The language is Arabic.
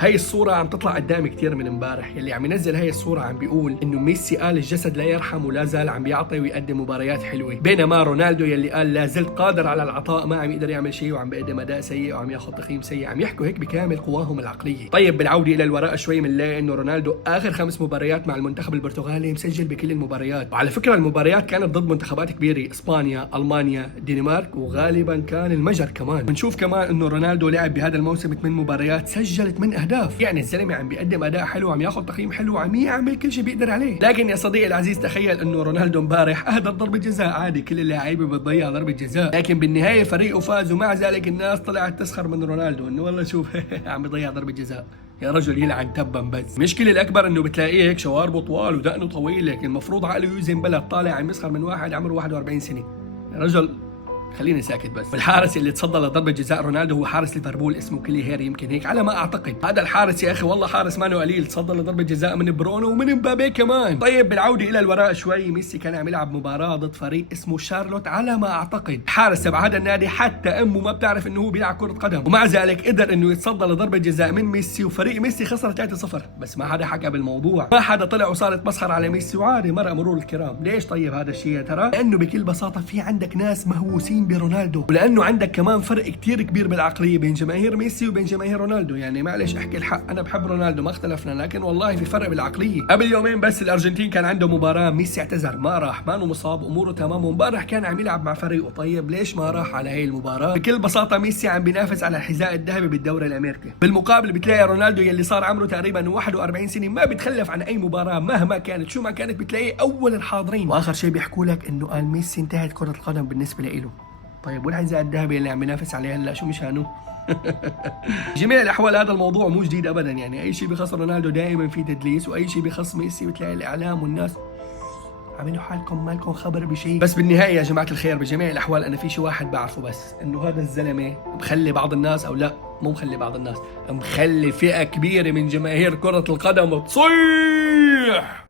هاي الصورة عم تطلع قدامي كتير من امبارح، يلي عم ينزل هاي الصورة عم بيقول انه ميسي قال الجسد لا يرحم ولا زال عم بيعطي ويقدم مباريات حلوة، بينما رونالدو يلي قال لا زلت قادر على العطاء ما عم يقدر يعمل شيء وعم بيقدم اداء سيء وعم ياخذ تقييم سيء. عم يحكوا هيك بكامل قواهم العقلية. طيب بالعودة الى الوراء شوي بنلاقي انه رونالدو اخر 5 مباريات مع المنتخب البرتغالي مسجل بكل المباريات، وعلى فكرة المباريات كانت ضد منتخبات كبيرة، اسبانيا، المانيا، الدنمارك، وغالبا كان المجر كمان. بنشوف كمان انه رونالدو لعب بهذا الموسم 8 مباريات سجل 8 اهداف، يعني الزلمه عم بيقدم اداء حلو، عم ياخذ تقييم حلو، عم يعمل كل شيء بيقدر عليه. لكن يا صديقي العزيز تخيل انه رونالدو امبارح اهدر ضربه جزاء عادي، كل اللاعبين بتضيع ضربه جزاء، لكن بالنهايه فريقه فاز، ومع ذلك الناس طلعت تسخر من رونالدو انه والله شوف عم يضيع ضربه جزاء. يا رجل يلعن تبا. بس المشكله الاكبر انه بتلاقيه هيك شواربه طوال ودقنه طويل، لكن المفروض عقله يوزن بلد، طالع عم يسخر من واحد عمره 41 سنه. يا رجل خليني ساكت بس. والحارس اللي تصدى لضربة جزاء رونالدو هو حارس ليفربول اسمه كيلي هيري، يمكن هيك على ما اعتقد. هذا الحارس يا اخي والله حارس مانو قليل، تصدى لضربة جزاء من برونو ومن مبابي كمان. طيب بالعودة الى الوراء شوي، ميسي كان عم يلعب مباراة ضد فريق اسمه شارلوت على ما اعتقد. الحارس تبع هذا النادي حتى امه ما بتعرف انه هو بيلعب كرة قدم، ومع ذلك قدر انه يتصدى لضربة جزاء من ميسي، وفريق ميسي خسر 3-0. بس ما حدا حكى بالموضوع، ما حدا طلع وصار يتمسخر على ميسي، وعادي مرق مرور الكرام. ليش طيب هذا الشيء يا ترى؟ لانه بكل بساطة في عندك ناس مهووسين برونالدو، لانه عندك كمان فرق كتير كبير بالعقليه بين جماهير ميسي وبين جماهير رونالدو. يعني معلش احكي الحق، انا بحب رونالدو ما اختلفنا، لكن والله في فرق بالعقليه. قبل يومين بس الارجنتين كان عنده مباراه، ميسي اعتذر ما راح، مانه مصاب، اموره تمام، وامبارح كان عم يلعب مع فريقه. طيب ليش ما راح على هي المباراه؟ بكل بساطه ميسي عم بينافس على الحذاء الذهبي بالدوري الامريكي، بالمقابل بتلاقي رونالدو يلي صار عمره تقريبا 41 سنه ما بيتخلف عن اي مباراه مهما كانت شو ما كانت، بتلاقيه اول الحاضرين. واخر شيء بيحكوا لك انه قال ميسي انتهت كره القدم بالنسبه له. طيب والحذاء الذهبي اللي عم ينافس عليه هلا شو مشانه؟ جميع الاحوال هذا الموضوع مو جديد ابدا، يعني اي شيء بخص رونالدو دائما في تدليس، واي شيء بخص ميسي بتلاقي الاعلام والناس عملوا حالكم مالكم خبر بشيء. بس بالنهايه يا جماعه الخير، بجميع الاحوال انا في شيء واحد بعرفه بس، انه هذا الزلمه مخلي بعض الناس، او لا مو مخلي بعض الناس، مخلي فئه كبيره من جماهير كره القدم تصيح.